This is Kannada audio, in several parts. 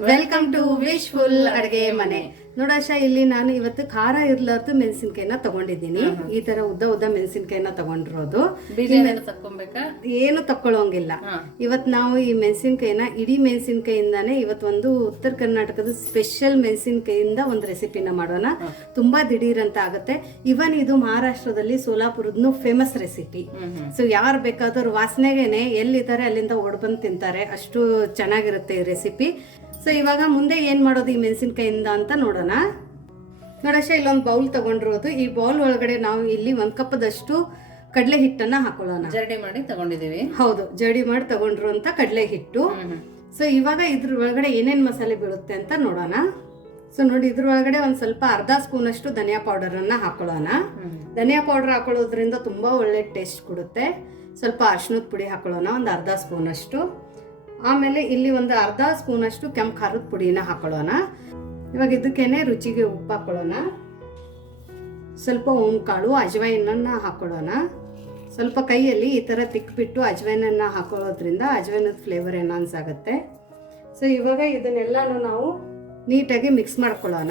ವೆಲ್ಕಮ್ ಟು ವಿಶ್ ಫುಲ್ ಅಡುಗೆ ಮನೆ. ನೋಡಾಶ ಇಲ್ಲಿ ನಾನು ಇವತ್ತು ಖಾರ ಇರ್ಲಾರ್ದು ಮೆಣಸಿನ್ಕಾಯಿನ ತಗೊಂಡಿದ್ದೀನಿ. ಈ ತರ ಉದ್ದ ಉದ್ದ ಮೆಣಸಿನ್ಕಾಯಿನ ತಗೊಂಡಿರೋದು. ಏನು ತಕ್ಕೊಳ್ಳೋಂಗಿಲ್ಲ. ಇವತ್ ನಾವು ಈ ಮೆಣಸಿನ್ಕಾಯಿನ ಇಡೀ ಮೆಣಸಿನ್ಕಾಯಿಂದಾನೆ ಇವತ್ತು ಒಂದು ಉತ್ತರ ಕರ್ನಾಟಕದ ಸ್ಪೆಷಲ್ ಮೆಣಸಿನ್ಕಾಯಿಂದ ಒಂದು ರೆಸಿಪಿನ ಮಾಡೋಣ. ತುಂಬಾ ದಿಢೀರ್ ಅಂತ ಆಗುತ್ತೆ. ಇವನ್ ಇದು ಮಹಾರಾಷ್ಟ್ರದಲ್ಲಿ ಸೋಲಾಪುರದ್ನು ಫೇಮಸ್ ರೆಸಿಪಿ ಸೊ ಯಾರು ಬೇಕಾದರೂ ವಾಸನೆಗೇನೆ ಎಲ್ಲಿದ್ದಾರೆ ಅಲ್ಲಿಂದ ಓಡ್ಬಂದು ತಿಂತಾರೆ. ಅಷ್ಟು ಚೆನ್ನಾಗಿರುತ್ತೆ ಈ ರೆಸಿಪಿ ಸೊ ಇವಾಗ ಮುಂದೆ ಏನ್ ಮಾಡೋದು ಈ ಮೆಣಸಿನ್ಕಾಯಿಂದ ಅಂತ ನೋಡೋಣ. ನೋಡಶ ಇಲ್ಲೊಂದು ಬೌಲ್ ತಗೊಂಡಿರೋದು. ಈ ಬೌಲ್ ಒಳಗಡೆ ನಾವು ಇಲ್ಲಿ ಒಂದ್ ಕಪ್ಪದಷ್ಟು ಕಡಲೆ ಹಿಟ್ಟನ್ನ ಹಾಕೊಳ್ಳೋಣ. ಜರಡಿ ಮಾಡಿ ತಗೊಂಡಿದೀವಿ ಹೌದು ಜರಡಿ ಮಾಡಿ ತಗೊಂಡಿರುವಂತ ಕಡಲೆ ಹಿಟ್ಟು. ಸೊ ಇವಾಗ ಇದ್ರ ಒಳಗಡೆ ಏನೇನ್ ಮಸಾಲೆ ಬೀಳುತ್ತೆ ಅಂತ ನೋಡೋಣ. ಸೊ ನೋಡಿ ಇದ್ರ ಒಳಗಡೆ ಒಂದ್ ಸ್ವಲ್ಪ ಅರ್ಧ ಸ್ಪೂನ್ ಅಷ್ಟು ಧನಿಯಾ ಪೌಡರ್ ಅನ್ನ ಹಾಕೊಳ್ಳೋಣ. ಧನಿಯಾ ಪೌಡರ್ ಹಾಕೊಳ್ಳೋದ್ರಿಂದ ತುಂಬಾ ಒಳ್ಳೆ ಟೇಸ್ಟ್ ಕೊಡುತ್ತೆ. ಸ್ವಲ್ಪ ಅರ್ಶಿನದ ಪುಡಿ ಹಾಕೊಳ್ಳೋಣ ಒಂದು ಅರ್ಧ ಸ್ಪೂನ್ ಅಷ್ಟು ಆಮೇಲೆ ಇಲ್ಲಿ ಒಂದು ಅರ್ಧ ಸ್ಪೂನ್ ಅಷ್ಟು ಕೆಂಪು ಖಾರದ ಪುಡಿನ ಹಾಕೊಳ್ಳೋಣ. ಇವಾಗ ಇದಕ್ಕೇನೆ ರುಚಿಗೆ ಉಪ್ಪು ಹಾಕೊಳ್ಳೋಣ. ಸ್ವಲ್ಪ ಓಂಕಾಳು, ಅಜವೈನನ್ನ ಹಾಕೊಳ್ಳೋಣ. ಸ್ವಲ್ಪ ಕೈಯಲ್ಲಿ ಈ ಥರ ತಿಕ್ಬಿಟ್ಟು ಅಜವೈನನ್ನ ಹಾಕೊಳ್ಳೋದ್ರಿಂದ ಅಜವೈನದ ಫ್ಲೇವರ್ ಎನ್ಹಾನ್ಸ್ ಆಗುತ್ತೆ. ಸೊ ಇವಾಗ ಇದನ್ನೆಲ್ಲನೂ ನಾವು ನೀಟಾಗಿ ಮಿಕ್ಸ್ ಮಾಡ್ಕೊಳ್ಳೋಣ.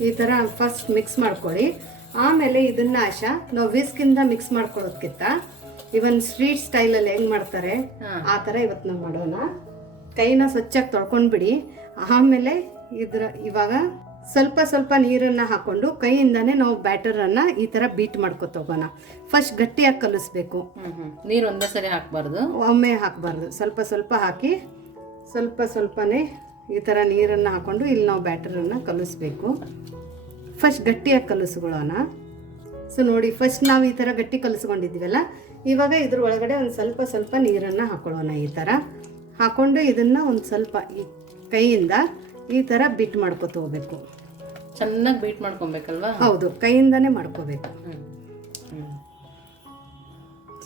ಈ ಥರ ಫಸ್ಟ್ ಮಿಕ್ಸ್ ಮಾಡ್ಕೊಳ್ಳಿ. ಆಮೇಲೆ ಇದನ್ನ ಆಶಾ, ನಾವು ವಿಸ್ಕಿಂದ ಮಿಕ್ಸ್ ಮಾಡ್ಕೊಳ್ಳೋದ್ಕಿಂತ ಇವನ್ ಸ್ಟ್ರೀಟ್ ಸ್ಟೈಲಲ್ಲಿ ಹೆಂಗ್ ಮಾಡ್ತಾರೆ ಆ ಥರ ಇವತ್ತು ನಾವು ಮಾಡೋಣ. ಕೈನ ಸ್ವಚ್ಛಾಗಿ ತೊಳ್ಕೊಂಡ್ಬಿಡಿ. ಆಮೇಲೆ ಇದ್ರ ಇವಾಗ ಸ್ವಲ್ಪ ಸ್ವಲ್ಪ ನೀರನ್ನ ಹಾಕೊಂಡು ಕೈಯಿಂದಾನೆ ನಾವು ಬ್ಯಾಟರನ್ನು ಈ ಥರ ಬೀಟ್ ಮಾಡ್ಕೊತ ಹೋಗೋಣ. ಫಸ್ಟ್ ಗಟ್ಟಿಯಾಗಿ ಕಲಿಸ್ಬೇಕು. ನೀರು ಒಂದೇ ಸರಿ ಹಾಕ್ಬಾರ್ದು? ಒಮ್ಮೆ ಹಾಕಬಾರ್ದು. ಸ್ವಲ್ಪ ಸ್ವಲ್ಪ ಹಾಕಿ ಸ್ವಲ್ಪ ಸ್ವಲ್ಪನೇ ಈ ಥರ ನೀರನ್ನು ಹಾಕೊಂಡು ಇಲ್ಲಿ ನಾವು ಬ್ಯಾಟರನ್ನು ಕಲಿಸ್ಬೇಕು. ಫಸ್ಟ್ ಗಟ್ಟಿಯಾಗಿ ಕಲಿಸ್ಕೊಳ್ಳೋಣ. ಸೊ ನೋಡಿ ಫಸ್ಟ್ ನಾವು ಈ ಥರ ಗಟ್ಟಿ ಕಲಿಸ್ಕೊಂಡಿದ್ದೀವಲ್ಲ ಇವಾಗ ಇದ್ರ ಒಳಗಡೆ ಒಂದು ಸ್ವಲ್ಪ ಸ್ವಲ್ಪ ನೀರನ್ನು ಹಾಕೊಳ್ಳೋಣ ಈ ಥರ ಹಾಕ್ಕೊಂಡು ಇದನ್ನು ಒಂದು ಸ್ವಲ್ಪ ಈ ಕೈಯಿಂದ ಈ ಥರ ಬಿಟ್ ಮಾಡ್ಕೊತ ಹೋಗ್ಬೇಕು. ಚೆನ್ನಾಗಿ ಬೀಟ್ ಮಾಡ್ಕೊಬೇಕಲ್ವಾ? ಹೌದು ಕೈಯಿಂದನೇ ಮಾಡ್ಕೋಬೇಕು.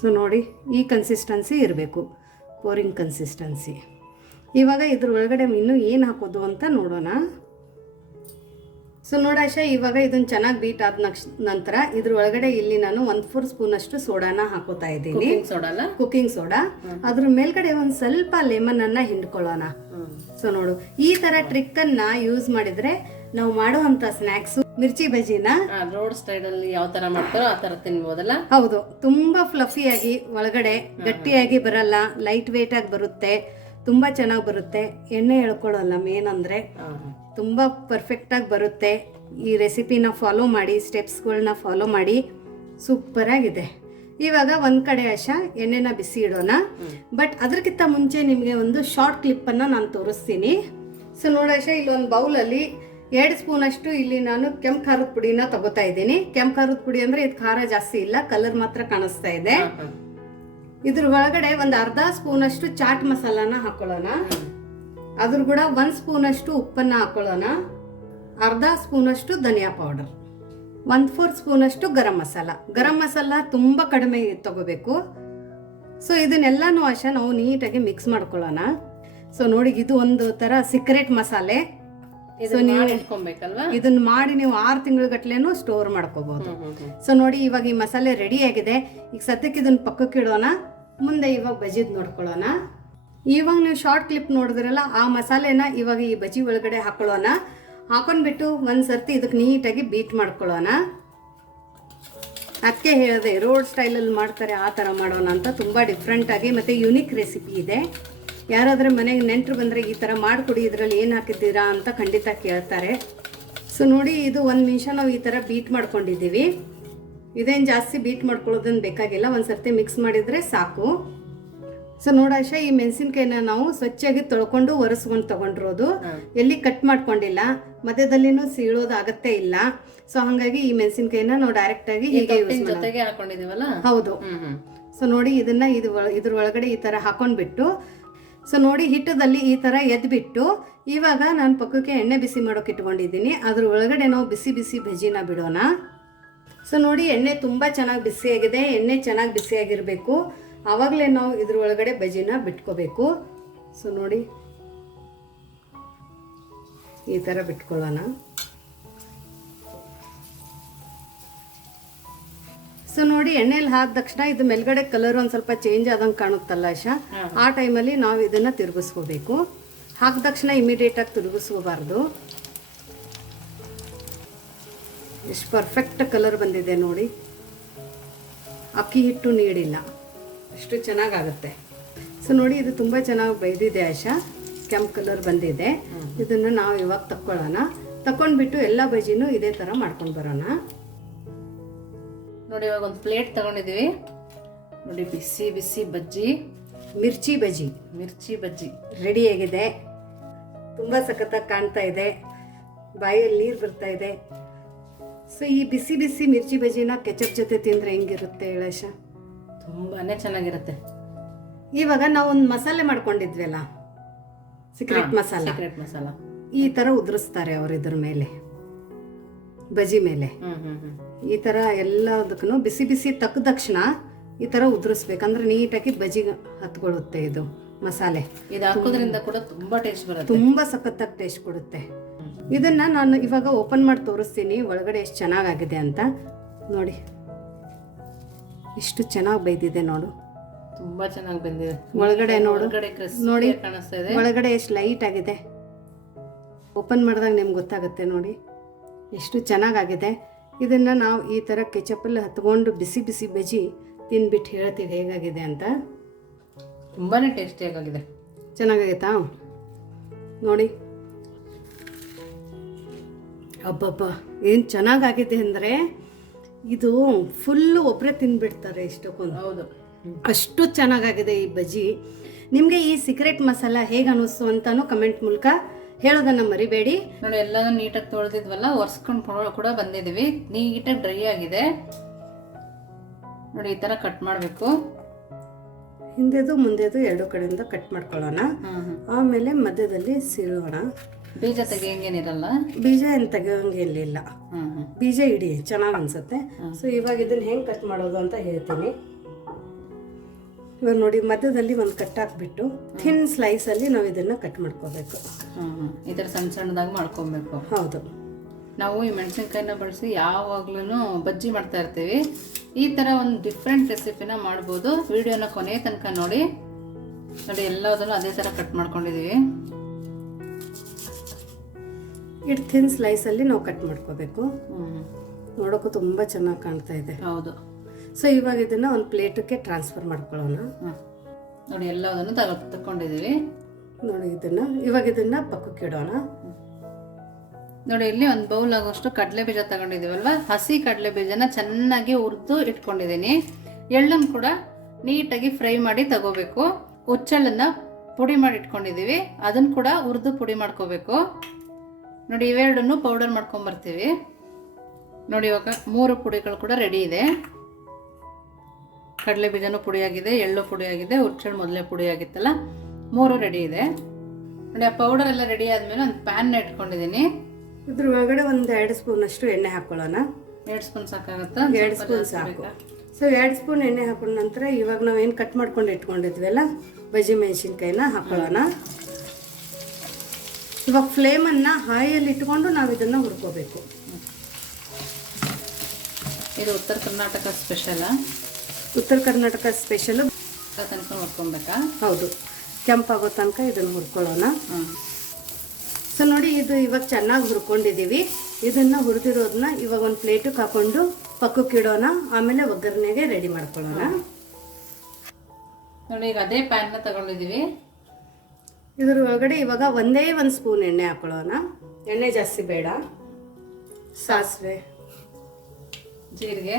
ಸೊ ನೋಡಿ ಈ ಕನ್ಸಿಸ್ಟೆನ್ಸಿ ಇರಬೇಕು. ಪೋರಿಂಗ್ ಕನ್ಸಿಸ್ಟೆನ್ಸಿ ಇವಾಗ ಇದ್ರ ಒಳಗಡೆ ಇನ್ನೂ ಏನು ಹಾಕೋದು ಅಂತ ನೋಡೋಣ. ಸೊ ನೋಡಾಶ ಇವಾಗ ಇದನ್ನ ಚೆನ್ನಾಗಿ ಬೀಟ್ ಆದ ನಕ್ಷ ನಂತರ ಇದ್ರ ಒಳಗಡೆ ಇಲ್ಲಿ ನಾನು ಒಂದ್ ಫೋರ್ ಸ್ಪೂನ್ ಅಷ್ಟು ಸೋಡಾನ ಹಾಕೋತಾ ಇದ್ದೀನಿ. ಕುಕಿಂಗ್ ಸೋಡಾ ಅಲ್ಲ ಕುಕಿಂಗ್ ಸೋಡಾ ಅದ್ರ ಮೇಲ್ಗಡೆ ಒಂದು ಸ್ವಲ್ಪ ಲೆಮನ್ ಅನ್ನ ಹಿಂಡ್ಕೊಳ್ಳೋಣ. ಸೊ ನೋಡು ಈ ತರ ಟ್ರಿಕ್ ಅನ್ನ ಯೂಸ್ ಮಾಡಿದ್ರೆ ನಾವು ಮಾಡುವಂತ ಸ್ನಾಕ್ಸ್ ಮಿರ್ಚಿ ಬಜಿನ ರೋಡ್ ಸ್ಟೈಡ್ ಅಲ್ಲಿ ಯಾವ ತರ ಮಾಡ್ತಾರೋ ಆ ತರ ತಿನ್ಬೋದಲ್ಲ? ಹೌದು ತುಂಬಾ ಫ್ಲಫಿಯಾಗಿ ಒಳಗಡೆ ಗಟ್ಟಿಯಾಗಿ ಬರಲ್ಲ ಲೈಟ್ ವೇಟ್ ಆಗಿ ಬರುತ್ತೆ ತುಂಬಾ ಚೆನ್ನಾಗಿ ಬರುತ್ತೆ. ಎಣ್ಣೆ ಎಳ್ಕೊಳ್ಳಲ್ಲ ಮೇನ್ ಅಂದ್ರೆ. ತುಂಬಾ ಪರ್ಫೆಕ್ಟಾಗಿ ಬರುತ್ತೆ. ಈ ರೆಸಿಪಿನ ಫಾಲೋ ಮಾಡಿ ಸ್ಟೆಪ್ಸ್ಗಳನ್ನ ಫಾಲೋ ಮಾಡಿ ಸೂಪರಾಗಿದೆ ಇವಾಗ ಒಂದು ಕಡೆ ಆಶ ಎಣ್ಣೆನ ಬಿಸಿ ಇಡೋಣ. ಬಟ್ ಅದಕ್ಕಿಂತ ಮುಂಚೆ ನಿಮಗೆ ಒಂದು ಶಾರ್ಟ್ ಕ್ಲಿಪ್ಪನ್ನು ನಾನು ತೋರಿಸ್ತೀನಿ. ಸೊ ನೋಡಾಶ ಇಲ್ಲಿ ಒಂದು ಬೌಲಲ್ಲಿ ಎರಡು ಸ್ಪೂನ್ ಅಷ್ಟು ಇಲ್ಲಿ ನಾನು ಕೆಂಪು ಖಾರದ ಪುಡಿನ ತಗೋತಾ ಇದ್ದೀನಿ. ಕೆಂಪು ಖಾರದ ಪುಡಿ ಅಂದ್ರೆ ಇದು ಖಾರ ಜಾಸ್ತಿ ಇಲ್ಲ ಕಲರ್ ಮಾತ್ರ ಕಾಣಿಸ್ತಾ ಇದೆ. ಇದ್ರ ಒಳಗಡೆ ಒಂದು ಅರ್ಧ ಸ್ಪೂನ್ ಅಷ್ಟು ಚಾಟ್ ಮಸಾಲಾನ ಹಾಕೊಳ್ಳೋಣ. ಅದ್ರ ಕೂಡ ಒಂದು ಸ್ಪೂನ್ ಅಷ್ಟು ಉಪ್ಪನ್ನ ಹಾಕೊಳ್ಳೋಣ. ಅರ್ಧ ಸ್ಪೂನ್ ಅಷ್ಟು ಧನಿಯಾ ಪೌಡರ್. ಒಂದ್ ಫೋರ್ ಸ್ಪೂನ್ ಅಷ್ಟು ಗರಂ ಮಸಾಲ. ಗರಂ ಮಸಾಲ ತುಂಬಾ ಕಡಿಮೆ ತಗೋಬೇಕು. ಸೊ ಇದನ್ನೆಲ್ಲನೂ ಅಶ ನಾವು ನೀಟಾಗಿ ಮಿಕ್ಸ್ ಮಾಡ್ಕೊಳ್ಳೋಣ. ಸೊ ನೋಡಿ ಇದು ಒಂದು ತರ ಸೀಕ್ರೆಟ್ ಮಸಾಲೆ. ಇದನ್ನ ಮಾಡಿ ಇಟ್ಕೊಬೇಕಲ್ವಾ? ಇದನ್ನ ಮಾಡಿ ನೀವು ಆರು ತಿಂಗಳ ಸ್ಟೋರ್ ಮಾಡ್ಕೋಬಹುದು ಸೊ ನೋಡಿ ಇವಾಗ ಈ ಮಸಾಲೆ ರೆಡಿ ಆಗಿದೆ. ಈಗ ಸದ್ಯಕ್ಕೆ ಇದನ್ನ ಪಕ್ಕಕ್ಕೆ ಇಡೋಣ. ಮುಂದೆ ಇವಾಗ ಬಜಿದ್ ನೋಡ್ಕೊಳ್ಳೋಣ. ಇವಾಗ ನೀವು ಶಾರ್ಟ್ ಕ್ಲಿಪ್ ನೋಡಿದ್ರಲ್ಲ, ಆ ಮಸಾಲೆನ ಇವಾಗ ಈ ಬಜಿ ಒಳಗಡೆ ಹಾಕೊಳ್ಳೋಣ. ಹಾಕೊಂಡ್ಬಿಟ್ಟು ಒಂದು ಸರ್ತಿ ಇದಕ್ಕೆ ನೀಟಾಗಿ ಬೀಟ್ ಮಾಡ್ಕೊಳ್ಳೋಣ. ಅದಕ್ಕೆ ಹೇಳಿದೆ ರೋಡ್ ಸ್ಟೈಲಲ್ಲಿ ಮಾಡ್ತಾರೆ, ಆ ಥರ ಮಾಡೋಣ ಅಂತ ತುಂಬ ಡಿಫ್ರೆಂಟಾಗಿ ಮತ್ತು ಯುನಿಕ್ ರೆಸಿಪಿ ಇದೆ. ಯಾರಾದರೂ ಮನೆಗೆ ನೆಂಟರು ಬಂದರೆ ಈ ಥರ ಮಾಡಿಕೊಡಿ, ಇದರಲ್ಲಿ ಏನು ಹಾಕಿದ್ದೀರಾ ಅಂತ ಖಂಡಿತ ಕೇಳ್ತಾರೆ. ಸೊ ನೋಡಿ, ಇದು ಒಂದು ನಿಮಿಷ ನಾವು ಈ ಥರ ಬೀಟ್ ಮಾಡ್ಕೊಂಡಿದ್ದೀವಿ. ಇದೇನು ಜಾಸ್ತಿ ಬೀಟ್ ಮಾಡ್ಕೊಳ್ಳೋದನ್ನು ಬೇಕಾಗಿಲ್ಲ, ಒಂದು ಸರ್ತಿ ಮಿಕ್ಸ್ ಮಾಡಿದರೆ ಸಾಕು. ಸೊ ನೋಡಾಶ ಈ ಮೆಣಸಿನ್ಕಾಯಿನ ನಾವು ಸ್ವಚ್ಛಾಗಿ ತೊಳ್ಕೊಂಡು ಒರೆಸ್ಕೊಂಡು ತಗೊಂಡಿರೋದು. ಎಲ್ಲಿ ಕಟ್ ಮಾಡ್ಕೊಂಡಿಲ್ಲ ಮಧ್ಯದಲ್ಲಿನೂ ಸೀಳೋದು ಆಗತ್ತೇ ಇಲ್ಲ. ಸೊ ಹಾಗಾಗಿ ಈ ಮೆಣಸಿನ್ಕಾಯಿನ ನಾವು ಡೈರೆಕ್ಟ್ ಆಗಿ ಹೀಗೆ ಜೊತೆಗೆ ಹಾಕೊಂಡಿದೀವಲ್ಲ? ಹೌದು. ಸೊ ನೋಡಿ ಇದನ್ನ ಇದು ಇದ್ರ ಒಳಗಡೆ ಈ ತರ ಹಾಕೊಂಡ್ಬಿಟ್ಟು ಸೊ ನೋಡಿ ಹಿಟ್ಟದಲ್ಲಿ ಈ ತರ ಎದ್ಬಿಟ್ಟು ಇವಾಗ ನಾನು ಪಕ್ಕಕ್ಕೆ ಎಣ್ಣೆ ಬಿಸಿ ಮಾಡೋಕೆ ಇಟ್ಕೊಂಡಿದ್ದೀನಿ. ಅದ್ರ ಒಳಗಡೆ ನಾವು ಬಿಸಿ ಬಿಸಿ ಭಜಿನ ಬಿಡೋಣ. ಸೊ ನೋಡಿ ಎಣ್ಣೆ ತುಂಬ ಚೆನ್ನಾಗಿ ಬಿಸಿಯಾಗಿದೆ. ಎಣ್ಣೆ ಚೆನ್ನಾಗಿ ಬಿಸಿಯಾಗಿರಬೇಕು. ಆವಾಗಲೇ ನಾವು ಇದ್ರ ಒಳಗಡೆ ಬಜಿನ ಬಿಟ್ಕೋಬೇಕು. ಸೊ ನೋಡಿ. ಈ ಥರ ಬಿಟ್ಕೊಳ್ಳೋಣ. ಸೊ ನೋಡಿ ಎಣ್ಣೆಲಿ ಹಾಕಿದ ತಕ್ಷಣ ಇದು ಮೇಲ್ಗಡೆ ಕಲರ್ ಒಂದು ಸ್ವಲ್ಪ ಚೇಂಜ್ ಆದಂಗೆ ಕಾಣುತ್ತಲ್ಲ ಆಶಾ? ಆ ಟೈಮಲ್ಲಿ ನಾವು ಇದನ್ನು ತಿರುಗಿಸ್ಕೋಬೇಕು. ಹಾಕಿದ ತಕ್ಷಣ ಇಮಿಡಿಯೇಟಾಗಿ ತಿರುಗಿಸ್ಕೋಬಾರ್ದು. ಎಷ್ಟು ಪರ್ಫೆಕ್ಟ್ ಕಲರ್ ಬಂದಿದೆ ನೋಡಿ. ಅಕ್ಕಿ ಹಿಟ್ಟು ನೀಡಿಲ್ಲ. ಅಷ್ಟು ಚೆನ್ನಾಗಾಗುತ್ತೆ. ಸೊ ನೋಡಿ ಇದು ತುಂಬ ಚೆನ್ನಾಗಿ ಬೈದಿದೆ ಆಶಾ. ಕೆಂಪು ಕಲರ್ ಬಂದಿದೆ. ಇದನ್ನು ನಾವು ಇವಾಗ ತಕ್ಕೊಳ್ಳೋಣ. ತಕೊಂಡ್ಬಿಟ್ಟು ಎಲ್ಲ ಬಜ್ಜಿನೂ ಇದೇ ಥರ ಮಾಡ್ಕೊಂಡು ಬರೋಣ. ನೋಡಿ ಇವಾಗ ಒಂದು ಪ್ಲೇಟ್ ತಗೊಂಡಿದೀವಿ ನೋಡಿ ಬಿಸಿ ಬಿಸಿ ಬಜ್ಜಿ. ಮಿರ್ಚಿ ಬಜ್ಜಿ. ಮಿರ್ಚಿ ಬಜ್ಜಿ. ರೆಡಿಯಾಗಿದೆ ತುಂಬ ಸಖತ್ತಾಗಿ ಕಾಣ್ತಾ ಇದೆ. ಬಾಯಲ್ಲಿ ನೀರು ಬರ್ತಾ ಇದೆ. ಸೊ ಈ ಬಿಸಿ ಬಿಸಿ ಮಿರ್ಚಿ ಬಜ್ಜಿನ ಕೆಚಪ್ ಜೊತೆ ತಿಂದರೆ ಹೆಂಗಿರುತ್ತೆ ಹೇಳಶ ತುಂಬಾನೇ ಚೆನ್ನಾಗಿರುತ್ತೆ. ಇವಾಗ ನಾವು ಒಂದು ಮಸಾಲೆ ಮಾಡ್ಕೊಂಡಿದ್ವಲ್ಲ? ಸಿಕ್ರೆಟ್ ಮಸಾಲ. ಸಿಕ್ರೆಟ್ ಮಸಾಲ. ಈ ಥರ ಉದುರಿಸ್ತಾರೆ ಅವರು ಇದ್ರ ಮೇಲೆ. ಬಜಿ ಮೇಲೆ. ಈ ಥರ ಎಲ್ಲದಕ್ಕೂ ಬಿಸಿ ಬಿಸಿ ತಕ್ಕ ತಕ್ಷಣ ಈ ಥರ ಉದುರಿಸ್ಬೇಕಂದ್ರೆ ನೀಟಾಗಿ ಬಜಿ ಹತ್ಕೊಳ್ಳುತ್ತೆ ಇದು ಮಸಾಲೆ. ಇದು ಹಾಕೋದ್ರಿಂದ ಕೂಡ ತುಂಬಾ ಟೇಸ್ಟ್ ಬರುತ್ತೆ. ತುಂಬ ಸಖತ್ತಾಗಿ ಟೇಸ್ಟ್ ಕೊಡುತ್ತೆ. ಇದನ್ನ ನಾನು ಇವಾಗ ಓಪನ್ ಮಾಡಿ ತೋರಿಸ್ತೀನಿ. ಒಳಗಡೆ ಎಷ್ಟು ಚೆನ್ನಾಗಾಗಿದೆ ಅಂತ. ನೋಡಿ. ಎಷ್ಟು ಚೆನ್ನಾಗಿ ಬೈದಿದೆ ನೋಡು. ತುಂಬಾ ಚೆನ್ನಾಗಿ ಬಂದಿದೆ. ಒಳಗಡೆ ನೋಡು. ನೋಡಿ. ಕಾಣಿಸ್ತಾ ಇದೆ. ಒಳಗಡೆ ಎಷ್ಟು ಲೈಟ್ ಆಗಿದೆ. ಓಪನ್ ಮಾಡಿದಾಗ ನಿಮ್ಗೆ ಗೊತ್ತಾಗುತ್ತೆ ನೋಡಿ. ಎಷ್ಟು ಚೆನ್ನಾಗಾಗಿದೆ ಇದನ್ನು ನಾವು ಈ ಥರ ಕೆಚಪ್ಪಲ್ಲಿ ಹತ್ಕೊಂಡು ಬಿಸಿ ಬಿಸಿ ಬಜ್ಜಿ ತಿಂದ್ಬಿಟ್ಟು ಹೇಳ್ತೀವಿ ಹೇಗಾಗಿದೆ ಅಂತ. ತುಂಬಾನೇ ಟೇಸ್ಟಿಯಾಗಿದೆ ಚೆನ್ನಾಗಾಗೈತಾ? ನೋಡಿ. ಅಬ್ಬಬ್ಬ ಏನು ಚೆನ್ನಾಗಾಗಿದೆ ಅಂದರೆ ಇದು ಫುಲ್ಲು ಒಬ್ಬರೇ ತಿನ್ಬಿಡ್ತಾರೆ ಇಷ್ಟಕ್ಕೊಂದು. ಹೌದು. ಅಷ್ಟು ಚೆನ್ನಾಗಾಗಿದೆ ಈ ಬಜ್ಜಿ. ನಿಮಗೆ ಈ ಸಿಗರೆಟ್ ಮಸಾಲ ಹೇಗೆ ಅನ್ನಿಸ್ತು ಅಂತಾನು ಕಮೆಂಟ್ ಮೂಲಕ ಹೇಳೋದನ್ನ ಮರಿಬೇಡಿ. ನೋಡಿ ಎಲ್ಲಾನು ನೀಟಾಗಿ ತೊಳೆದಿದ್ವಲ್ಲ ಒರೆಸ್ಕೊಂಡು ಕೂಡ ಬಂದಿದೀವಿ ನೀಟಾಗಿ ಡ್ರೈ ಆಗಿದೆ. ನೋಡಿ ಈ ತರ ಕಟ್ ಮಾಡಬೇಕು. ಹಿಂದೆದು ಮುಂದೆದು ಎರಡು ಕಡೆಯಿಂದ ಕಟ್ ಮಾಡ್ಕೊಳ್ಳೋಣ. ಆಮೇಲೆ ಮಧ್ಯದಲ್ಲಿ ಸೀಳೋಣ ಬೀಜ ತೆಗಿಯಂಗೇನಿರಲ್ಲ? ಬೀಜ ಏನು ತೆಗಿಯೋಂಗಿಲ್ಲ ಬೀಜ ಇಡಿ ಚೆನ್ನಾಗಿ ಅನ್ಸುತ್ತೆ. ಸೊ ಇವಾಗ ಇದನ್ನ ಹೆಂಗೆ ಕಟ್ ಮಾಡೋದು ಅಂತ ಹೇಳ್ತೀನಿ. ಇವಾಗ ನೋಡಿ ಮಧ್ಯದಲ್ಲಿ ಒಂದು ಕಟ್ ಹಾಕ್ಬಿಟ್ಟು ಥಿನ್ ಸ್ಲೈಸಲ್ಲಿ ನಾವು ಇದನ್ನು ಕಟ್ ಮಾಡ್ಕೋಬೇಕು. ಈ ಥರ ಸಣ್ಣ ಸಣ್ಣದಾಗಿ ಮಾಡ್ಕೊಬೇಕು. ಹೌದು. ನಾವು ಈ ಮೆಣಸಿನ್ಕಾಯಿನ ಬಳಸಿ ಯಾವಾಗ್ಲೂ ಬಜ್ಜಿ ಮಾಡ್ತಾ ಇರ್ತೀವಿ. ಈ ಥರ ಒಂದು ಡಿಫ್ರೆಂಟ್ ರೆಸಿಪಿನ ಮಾಡ್ಬೋದು. ವಿಡಿಯೋನ ಕೊನೆಯ ತನಕ ನೋಡಿ. ನೋಡಿ ಎಲ್ಲದನ್ನು ಅದೇ ಥರ ಕಟ್ ಮಾಡ್ಕೊಂಡಿದೀವಿ. ಇಟ್ಟು ಥಿನ್ ಸ್ಲೈಸಲ್ಲಿ ನಾವು ಕಟ್ ಮಾಡ್ಕೋಬೇಕು. ನೋಡೋಕ್ಕೂ ತುಂಬ ಚೆನ್ನಾಗಿ ಕಾಣ್ತಾ ಇದೆ. ಹೌದು. ಸೊ ಇವಾಗ ಇದನ್ನು ಒಂದು ಪ್ಲೇಟಕ್ಕೆ ಟ್ರಾನ್ಸ್ಫರ್ ಮಾಡ್ಕೊಳ್ಳೋಣ. ನೋಡಿ ಎಲ್ಲದನ್ನು ತಗೊ ತಗೊಂಡಿದೀವಿ ನೋಡಿ ಇದನ್ನು ಇವಾಗ ಇದನ್ನು ಪಕ್ಕಕ್ಕೆ ಇಡೋಣ. ನೋಡಿ ಇಲ್ಲಿ ಒಂದು ಬೌಲ್ ಆಗೋಷ್ಟು ಕಡಲೆ ಬೀಜ ತಗೊಂಡಿದ್ದೀವಲ್ವ ಹಸಿ ಕಡಲೆ ಬೀಜನ ಚೆನ್ನಾಗಿ ಹುರಿದು ಇಟ್ಕೊಂಡಿದ್ದೀನಿ ಎಳ್ಳನ್ನು ಕೂಡ ನೀಟಾಗಿ ಫ್ರೈ ಮಾಡಿ ತಗೋಬೇಕು. ಹುಚ್ಚೆಳ್ಳನ್ನ ಪುಡಿ ಮಾಡಿ ಇಟ್ಕೊಂಡಿದ್ದೀವಿ ಅದನ್ನು ಕೂಡ ಹುರಿದು ಪುಡಿ ಮಾಡ್ಕೋಬೇಕು. ನೋಡಿ ಇವೆರಡನ್ನು ಪೌಡರ್ ಮಾಡ್ಕೊಂಬರ್ತೀವಿ. ನೋಡಿ ಇವಾಗ ಮೂರು ಪುಡಿಗಳು ಕೂಡ ರೆಡಿ ಇದೆ. ಕಡಲೆ ಬೀಜನೂ ಪುಡಿಯಾಗಿದೆ ಎಳ್ಳು ಪುಡಿಯಾಗಿದೆ ಹುಚ್ಚೆಳ್ಳು ಮೊದಲೇ ಪುಡಿಯಾಗಿತ್ತಲ್ಲ ಮೂರು ರೆಡಿ ಇದೆ. ನೋಡಿ ಆ ಪೌಡರ್ ಎಲ್ಲ ರೆಡಿ ಆದಮೇಲೆ ಒಂದು ಪ್ಯಾನ್ನ ಇಟ್ಕೊಂಡಿದ್ದೀನಿ. ಇದ್ರ ಒಳಗಡೆ ಒಂದು ಎರಡು ಸ್ಪೂನ್ ಅಷ್ಟು ಎಣ್ಣೆ ಹಾಕೊಳ್ಳೋಣ. ಎರಡು ಸ್ಪೂನ್ ಸಾಕಾಗುತ್ತಾ? ಎರಡು ಸ್ಪೂನ್ ಸಾಕು. ಸೊ ಎರಡು ಸ್ಪೂನ್ ಎಣ್ಣೆ ಹಾಕೊಂಡ ನಂತರ ಇವಾಗ ನಾವು ಏನು ಕಟ್ ಮಾಡ್ಕೊಂಡು ಇಟ್ಕೊಂಡಿದ್ವಲ್ಲ ಬಜ್ಜಿ ಮೆಣಸಿನ್ಕಾಯಿನ ಹಾಕೊಳ್ಳೋಣ. ಇವಾಗ ಫ್ಲೇಮನ್ನು ಹಾಯಲ್ಲಿ ಇಟ್ಕೊಂಡು ನಾವು ಇದನ್ನು ಹುರ್ಕೋಬೇಕು. ಇದು ಉತ್ತರ ಕರ್ನಾಟಕ ಸ್ಪೆಷಲ್ ಉತ್ತರ ಕರ್ನಾಟಕ ಸ್ಪೆಷಲು ತನಕ ಹುರ್ಕೊಬೇಕಾ? ಹೌದು. ಕೆಂಪಾಗೋ ತನಕ ಇದನ್ನು ಹುರ್ಕೊಳ್ಳೋಣ. ಸೊ ನೋಡಿ ಇದು ಇವಾಗ ಚೆನ್ನಾಗಿ ಹುರ್ಕೊಂಡಿದ್ದೀವಿ ಇದನ್ನು ಹುರಿದಿರೋದನ್ನ ಇವಾಗ ಒಂದು ಪ್ಲೇಟಿಗೆ ಹಾಕೊಂಡು ಪಕ್ಕಕ್ಕೆ ಇಡೋಣ. ಆಮೇಲೆ ಒಗ್ಗರಣೆಗೆ ರೆಡಿ ಮಾಡ್ಕೊಳ್ಳೋಣ. ನೋಡಿ ಈಗ ಅದೇ ಪ್ಯಾನ್ನ ತಗೊಂಡಿದ್ದೀವಿ ಇದ್ರ ಒಳಗಡೆ ಇವಾಗ ಒಂದೇ ಒಂದು ಸ್ಪೂನ್ ಎಣ್ಣೆ ಹಾಕೊಳ್ಳೋಣ. ಎಣ್ಣೆ ಜಾಸ್ತಿ ಬೇಡ. ಸಾಸಿವೆ, ಜೀರಿಗೆ.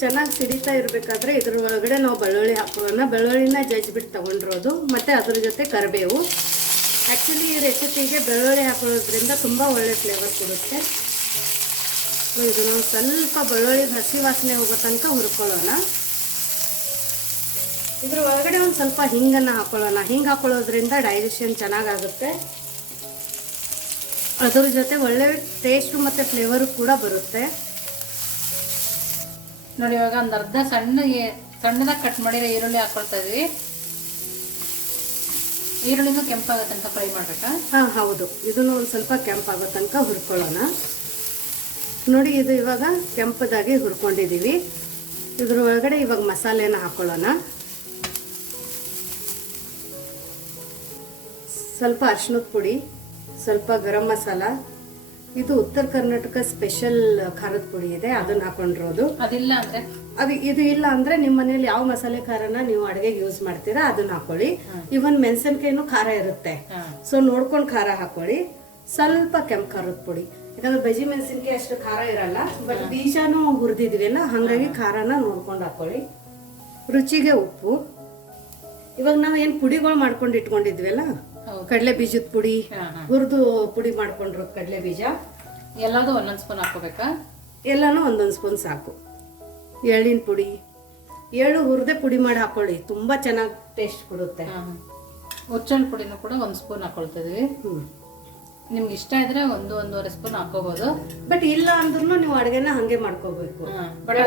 ಚೆನ್ನಾಗಿ ಸಿಡಿತಾ ಇರಬೇಕಾದ್ರೆ ಇದ್ರ ಒಳಗಡೆ ನಾವು ಬೆಳ್ಳುಳ್ಳಿ ಹಾಕೊಳ್ಳೋಣ. ಬೆಳ್ಳುಳ್ಳಿನ ಜಜ್ಬಿಟ್ಟು ತಗೊಂಡಿರೋದು, ಮತ್ತು ಅದ್ರ ಜೊತೆ ಕರಿಬೇವು. ಆ್ಯಕ್ಚುಲಿ ಈ ರೆಸಿಪಿಗೆ ಬೆಳ್ಳುಳ್ಳಿ ಹಾಕೊಳ್ಳೋದ್ರಿಂದ ತುಂಬ ಒಳ್ಳೆ ಫ್ಲೇವರ್ ಕೊಡುತ್ತೆ ಇದು ನಾವು ಸ್ವಲ್ಪ ಬೆಳ್ಳುಳ್ಳಿ ಹಸಿ ವಾಸನೆ ಹೋಗೋ ತನಕ ಹುರ್ಕೊಳ್ಳೋಣ. ಇದ್ರ ಒಳಗಡೆ ಒಂದು ಸ್ವಲ್ಪ ಹಿಂಗನ್ನು ಹಾಕೊಳ್ಳೋಣ. ಹಿಂಗೆ ಹಾಕೊಳ್ಳೋದ್ರಿಂದ ಡೈಜೆಷನ್ ಚೆನ್ನಾಗಾಗುತ್ತೆ. ಅದ್ರ ಜೊತೆ ಒಳ್ಳೆ ಟೇಸ್ಟು ಮತ್ತು ಫ್ಲೇವರು ಕೂಡ ಬರುತ್ತೆ. ನೋಡಿ ಇವಾಗ ಒಂದು ಅರ್ಧ ಸಣ್ಣ ಸಣ್ಣದಾಗಿ ಕಟ್ ಮಾಡಿರೋ ಈರುಳ್ಳಿ ಹಾಕೊಳ್ತಾ ಇದ್ವಿ. ಈರುಳ್ಳಿನೂ ಕೆಂಪಾಗೋ ತನಕ ಫ್ರೈ ಮಾಡಬೇಕಾ? ಹಾಂ ಹೌದು. ಇದನ್ನು ಒಂದು ಸ್ವಲ್ಪ ಕೆಂಪಾಗೋ ತನಕ ಹುರ್ಕೊಳ್ಳೋಣ. ನೋಡಿ ಇದು ಇವಾಗ ಕೆಂಪದಾಗಿ ಹುರ್ಕೊಂಡಿದ್ದೀವಿ ಇದ್ರ ಒಳಗಡೆ ಇವಾಗ ಮಸಾಲೆನ ಹಾಕೊಳ್ಳೋಣ. ಸ್ವಲ್ಪ ಅರ್ಶಿನದ ಪುಡಿ ಸ್ವಲ್ಪ ಗರಂ ಮಸಾಲ. ಇದು ಉತ್ತರ ಕರ್ನಾಟಕ ಸ್ಪೆಷಲ್ ಖಾರದ ಪುಡಿ ಇದೆ ಅದನ್ನ ಹಾಕೊಂಡಿರೋದು. ಅದಿಲ್ಲ ಅಂದ್ರೆ? ಅದು ಇದು ಇಲ್ಲ ಅಂದ್ರೆ ನಿಮ್ಮ ಮನೇಲಿ ಯಾವ ಮಸಾಲೆ ಖಾರನ ನೀವು ಅಡುಗೆಗೆ ಯೂಸ್ ಮಾಡ್ತೀರಾ ಅದನ್ನ ಹಾಕೊಳ್ಳಿ. ಇವನ್ ಮೆಣಸಿನ್ಕಾಯಿನೂ ಖಾರ ಇರುತ್ತೆ. ಸೊ ನೋಡ್ಕೊಂಡು ಖಾರ ಹಾಕೊಳ್ಳಿ. ಸ್ವಲ್ಪ ಕೆಂಪು ಖಾರದ ಪುಡಿ. ಯಾಕಂದ್ರೆ ಬಜ್ಜಿ ಮೆಣಸಿನ್ಕಾಯಿ ಅಷ್ಟು ಖಾರ ಇರಲ್ಲ ಬಟ್ ಬೀಜನೂ ಹುರಿದಿದ್ವಿಲ್ಲ ಹಾಗಾಗಿ ಖಾರನ ನೋಡ್ಕೊಂಡು ಹಾಕೊಳ್ಳಿ. ರುಚಿಗೆ ಉಪ್ಪು. ಇವಾಗ ನಾವು ಏನು ಪುಡಿಗಳು ಮಾಡ್ಕೊಂಡು ಇಟ್ಕೊಂಡಿದ್ವಲ್ಲ. ಕಡಲೆ ಬೀಜದ ಪುಡಿ. ಹುರಿದು ಪುಡಿ ಮಾಡ್ಕೊಂಡ್ರು ಕಡಲೆ ಬೀಜ. ಎಲ್ಲದೂ ಒಂದೊಂದು ಸ್ಪೂನ್ ಹಾಕೋಬೇಕಾ ಎಲ್ಲನೂ ಒಂದೊಂದು ಸ್ಪೂನ್ ಸಾಕು. ಎಳ್ಳಿನ ಪುಡಿ. ಎಳ್ಳು ಹುರಿದೆ ಪುಡಿ ಮಾಡಿ ಹಾಕೊಳ್ಳಿ ತುಂಬ ಚೆನ್ನಾಗಿ ಟೇಸ್ಟ್ ಕೊಡುತ್ತೆ ಹುಚ್ಚಳ್ಳು ಪುಡಿನೂ ಕೂಡ ಒಂದು ಸ್ಪೂನ್ ಹಾಕೊಳ್ತಿದ್ವಿ. ಹ್ಮ್. ನಿಮ್ಗೆ ಇಷ್ಟ ಇದ್ರೆ ಒಂದು ಒಂದೂವರೆ ಸ್ಪೂನ್ ಹಾಕೋಬಹುದು ಬಟ್ ಇಲ್ಲ ಅಂದ್ರೂ ನೀವು ಅಡುಗೆನ ಹಾಗೆ ಮಾಡ್ಕೋಬೇಕು. ಬಟ್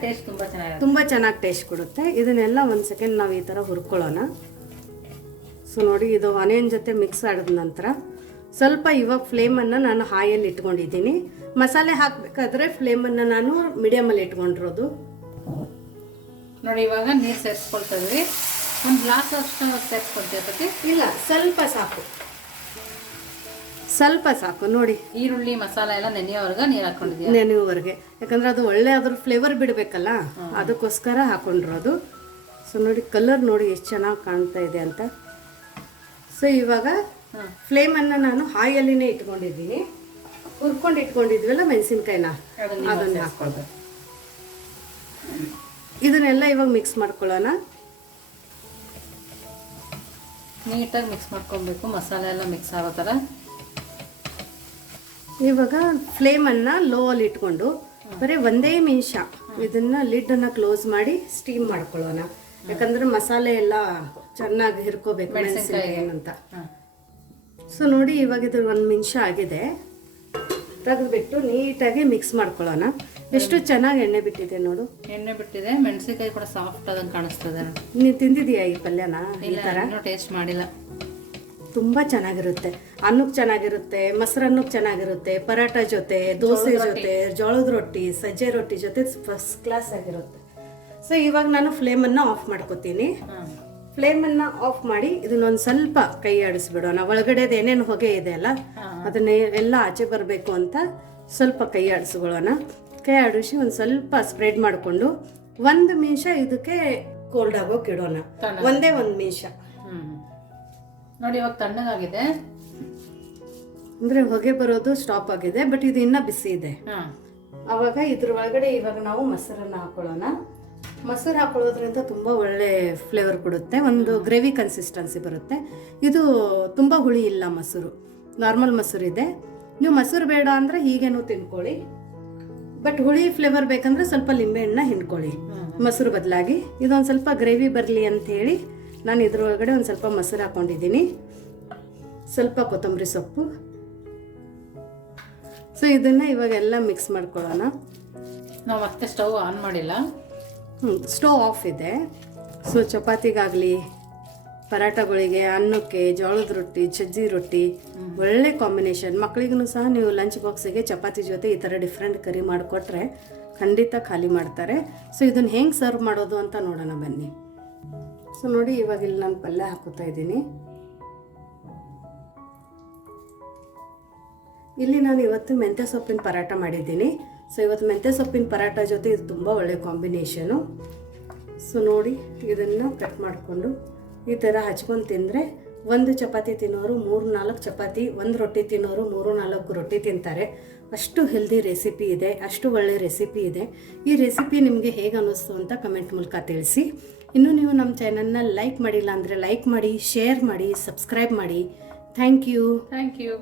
ಟೇಸ್ಟ್ ತುಂಬಾ ಚೆನ್ನಾಗಿರುತ್ತೆ. ತುಂಬಾ ಚೆನ್ನಾಗಿ ಟೇಸ್ಟ್ ಕೊಡುತ್ತೆ. ಇದನ್ನೆಲ್ಲ ಒಂದು ಸೆಕೆಂಡ್ ನಾವು ಈ ತರ ಹುರ್ಕೊಳ್ಳೋಣ. ಸೊ ನೋಡಿ ಇದು ಆನಿಯನ್ ಜೊತೆ ಮಿಕ್ಸ್ ಆಡಿದ ನಂತರ ಸ್ವಲ್ಪ ಇವಾಗ ಫ್ಲೇಮನ್ನು ನಾನು ಹಾಯಲ್ಲಿ ಇಟ್ಕೊಂಡಿದ್ದೀನಿ. ಮಸಾಲೆ ಹಾಕಬೇಕಾದ್ರೆ ಫ್ಲೇಮನ್ನು ನಾನು ಮೀಡಿಯಮಲ್ಲಿ ಇಟ್ಕೊಂಡಿರೋದು. ನೋಡಿ ಇವಾಗ ನೀರು ಸೇರಿಸ್ಕೊಳ್ತಾ ಒಂದು ಗ್ಲಾಸ್ ಅಷ್ಟು ಸೇರಿಸ್ಕೊಳ್ತೀವಿ ಇಲ್ಲ ಸ್ವಲ್ಪ ಸಾಕು. ಸ್ವಲ್ಪ ಸಾಕು ನೋಡಿ. ಈರುಳ್ಳಿ ಮಸಾಲೆ ಎಲ್ಲ ನೆನೆಯೋವರೆಗೆ ನೀರು ಹಾಕೊಂಡಿದ್ದೀನಿ ನೆನೆಯುವವರೆಗೆ. ಯಾಕಂದ್ರೆ ಅದು ಒಳ್ಳೆ ಅದ್ರ ಫ್ಲೇವರ್ ಬಿಡಬೇಕಲ್ಲ ಅದಕ್ಕೋಸ್ಕರ ಹಾಕೊಂಡಿರೋದು. ಸೊ ನೋಡಿ ಕಲರ್ ನೋಡಿ ಎಷ್ಟು ಚೆನ್ನಾಗಿ ಕಾಣ್ತಾ ಇದೆ ಅಂತ. ಸೊ ಇವಾಗ ಫ್ಲೇಮನ್ನು ನಾನು ಹಾಯಲ್ಲಿನೇ ಇಟ್ಕೊಂಡಿದ್ದೀನಿ. ಹುರ್ಕೊಂಡು ಇಟ್ಕೊಂಡಿದ್ವಲ್ಲ ಮೆಣಸಿನ್ಕಾಯಿನ? ಅದನ್ನ ಅದನ್ನ ಇದನ್ನೆಲ್ಲ ಇವಾಗ ಮಿಕ್ಸ್ ಮಾಡ್ಕೊಳ್ಳೋಣ. ನೀಟಾಗಿ ಮಿಕ್ಸ್ ಮಾಡ್ಕೊಬೇಕು. ಮಸಾಲೆ ಎಲ್ಲ ಮಿಕ್ಸ್ ಆಗೋ ಥರ. ಇವಾಗ ಫ್ಲೇಮನ್ನು ಲೋ ಅಲ್ಲಿ ಇಟ್ಕೊಂಡು ಬರೀ ಒಂದೇ ನಿಮಿಷ ಇದನ್ನು ಲಿಡ್ಡನ್ನು ಕ್ಲೋಸ್ ಮಾಡಿ ಸ್ಟೀಮ್ ಮಾಡ್ಕೊಳ್ಳೋಣ. ಯಾಕಂದ್ರೆ ಮಸಾಲೆ ಎಲ್ಲ ಚೆನ್ನಾಗಿ ಹಿರ್ಕೋಬೇಕು ಏನಂತ ಅಂತ ಸೊ ನೋಡಿ ಇವಾಗ ಇದು ಒಂದು ನಿಮಿಷ ಆಗಿದೆ. ತೆಗೆದ್ಬಿಟ್ಟು ನೀಟಾಗಿ ಮಿಕ್ಸ್ ಮಾಡ್ಕೊಳ್ಳೋಣ. ಎಷ್ಟು ಚೆನ್ನಾಗಿ ಎಣ್ಣೆ ಬಿಟ್ಟಿದೆ ನೋಡು. ಎಣ್ಣೆ ಬಿಟ್ಟಿದೆ. ಮೆಣಸಿನಕಾಯಿ ಕೂಡ ಸಾಫ್ಟ್ ಆದಂಗೆ ಕಾಣಿಸ್ತದೆ. ನೀನು ತಿಂದಿದೀಯಾ ಈ ಪಲ್ಯನ? ಈ ಥರ ಟೇಸ್ಟ್ ಮಾಡಿಲ್ಲ. ತುಂಬ ಚೆನ್ನಾಗಿರುತ್ತೆ. ಅನ್ನಕ್ಕೆ ಚೆನ್ನಾಗಿರುತ್ತೆ ಮೊಸರನ್ನಕ್ಕೆ ಚೆನ್ನಾಗಿರುತ್ತೆ ಪರಾಟ ಜೊತೆ ದೋಸೆ ಜೊತೆ ಜೋಳದ ರೊಟ್ಟಿ ಸಜ್ಜೆ ರೊಟ್ಟಿ ಜೊತೆ ಫಸ್ಟ್ ಕ್ಲಾಸ್ ಆಗಿರುತ್ತೆ. ಸೊ ಇವಾಗ ನಾನು ಫ್ಲೇಮನ್ನು ಆಫ್ ಮಾಡ್ಕೋತೀನಿ. ಫ್ಲೇಮನ್ನು ಆಫ್ ಮಾಡಿ ಇದನ್ನೊಂದು ಸ್ವಲ್ಪ ಕೈ ಆಡಿಸ್ಬಿಡೋಣ. ಒಳಗಡೆದು ಏನೇನು ಹೊಗೆ ಇದೆ ಅಲ್ಲ ಅದನ್ನ ಎಲ್ಲ ಆಚೆ ಬರಬೇಕು ಅಂತ ಸ್ವಲ್ಪ ಕೈ ಆಡಿಸ್ಕೊಳ್ಳೋಣ. ಕೈ ಆಡಿಸಿ ಒಂದು ಸ್ವಲ್ಪ ಸ್ಪ್ರೆಡ್ ಮಾಡಿಕೊಂಡು ಒಂದು ನಿಮಿಷ ಇದಕ್ಕೆ ಕೋಲ್ಡ್ ಆಗೋಕೆ ಇಡೋಣ. ಒಂದೇ ಒಂದು ನಿಮಿಷ. ನೋಡಿ ಇವಾಗ ತಣ್ಣಗಾಗಿದೆ. ಅಂದರೆ ಹೊಗೆ ಬರೋದು ಸ್ಟಾಪ್ ಆಗಿದೆ ಬಟ್ ಇದು ಇನ್ನೂ ಬಿಸಿ ಇದೆ. ಆವಾಗ ಇದ್ರ ಒಳಗಡೆ ಇವಾಗ ನಾವು ಮೊಸರನ್ನು ಹಾಕೊಳ್ಳೋಣ. ಮೊಸರು ಹಾಕೊಳ್ಳೋದ್ರಿಂದ ತುಂಬ ಒಳ್ಳೆ ಫ್ಲೇವರ್ ಕೊಡುತ್ತೆ. ಒಂದು ಗ್ರೇವಿ ಕನ್ಸಿಸ್ಟೆನ್ಸಿ ಬರುತ್ತೆ. ಇದು ತುಂಬ ಹುಳಿ ಇಲ್ಲ ಮೊಸರು. ನಾರ್ಮಲ್ ಮೊಸರು ಇದೆ. ನೀವು ಮೊಸರು ಬೇಡ ಅಂದರೆ ಹೀಗೇನು ತಿನ್ಕೊಳ್ಳಿ. ಬಟ್ ಹುಳಿ ಫ್ಲೇವರ್ ಬೇಕಂದ್ರೆ ಸ್ವಲ್ಪ ಲಿಂಬೆಹಣ್ಣ ಹಿಂಡ್ಕೊಳ್ಳಿ. ಮೊಸರು ಬದಲಾಗಿ. ಇದೊಂದು ಸ್ವಲ್ಪ ಗ್ರೇವಿ ಬರಲಿ ಅಂಥೇಳಿ ನಾನು ಇದ್ರೊಳಗಡೆ ಒಂದು ಸ್ವಲ್ಪ ಮೊಸರು ಹಾಕ್ಕೊಂಡಿದ್ದೀನಿ ಸ್ವಲ್ಪ ಕೊತ್ತಂಬರಿ ಸೊಪ್ಪು. ಸೊ ಇದನ್ನು ಇವಾಗೆಲ್ಲ ಮಿಕ್ಸ್ ಮಾಡ್ಕೊಳ್ಳೋಣ. ನಾವು ಮತ್ತೆ ಸ್ಟವ್ ಆನ್ ಮಾಡಿಲ್ಲ. ಸ್ಟೋವ್ ಆಫ್ ಇದೆ. ಸೊ ಚಪಾತಿಗಾಗಲಿ ಪರಾಟಗಳಿಗೆ ಅನ್ನಕ್ಕೆ ಜೋಳದ ರೊಟ್ಟಿ ಸಜ್ಜಿ ರೊಟ್ಟಿ ಒಳ್ಳೆ ಕಾಂಬಿನೇಷನ್ ಮಕ್ಕಳಿಗೂ ಸಹ ನೀವು ಲಂಚ್ ಬಾಕ್ಸಿಗೆ ಚಪಾತಿ ಜೊತೆ ಈ ಥರ ಡಿಫ್ರೆಂಟ್ ಕರಿ ಮಾಡಿಕೊಟ್ರೆ ಖಂಡಿತ ಖಾಲಿ ಮಾಡ್ತಾರೆ. ಸೊ ಇದನ್ನು ಹೆಂಗೆ ಸರ್ವ್ ಮಾಡೋದು ಅಂತ ನೋಡೋಣ ಬನ್ನಿ. ಸೊ ನೋಡಿ ಇವಾಗ ಇಲ್ಲಿ ನಾನು ಪಲ್ಯ ಹಾಕೋತಾ ಇದ್ದೀನಿ. ಇಲ್ಲಿ ನಾನು ಇವತ್ತು ಮೆಂತ್ಯ ಸೊಪ್ಪಿನ ಪರಾಟ ಮಾಡಿದ್ದೀನಿ. ಸೊ ಇವತ್ತು ಮೆಂತ್ಯ ಸೊಪ್ಪಿನ ಪರಾಟ ಜೊತೆ ಇದು ತುಂಬ ಒಳ್ಳೆಯ ಕಾಂಬಿನೇಷನು ಸೊ ನೋಡಿ, ಇದನ್ನು ಕಟ್ ಮಾಡಿಕೊಂಡು ಈ ಥರ ಹಚ್ಕೊಂಡು ತಿಂದರೆ ಒಂದು ಚಪಾತಿ ತಿನ್ನೋರು ಮೂರು ನಾಲ್ಕು ಚಪಾತಿ, ಒಂದು ರೊಟ್ಟಿ ತಿನ್ನೋರು ಮೂರು ನಾಲ್ಕು ರೊಟ್ಟಿ ತಿಂತಾರೆ. ಅಷ್ಟು ಹೆಲ್ದಿ ರೆಸಿಪಿ ಇದೆ, ಅಷ್ಟು ಒಳ್ಳೆಯ ರೆಸಿಪಿ ಇದೆ. ಈ ರೆಸಿಪಿ ನಿಮಗೆ ಹೇಗೆ ಅನ್ನಿಸ್ತು ಅಂತ ಕಮೆಂಟ್ ಮೂಲಕ ತಿಳಿಸಿ. ಇನ್ನೂ ನೀವು ನಮ್ಮ ಚಾನಲ್ನ ಲೈಕ್ ಮಾಡಿಲ್ಲ ಅಂದರೆ ಲೈಕ್ ಮಾಡಿ ಶೇರ್ ಮಾಡಿ ಸಬ್ಸ್ಕ್ರೈಬ್ ಮಾಡಿ. Thank you thank you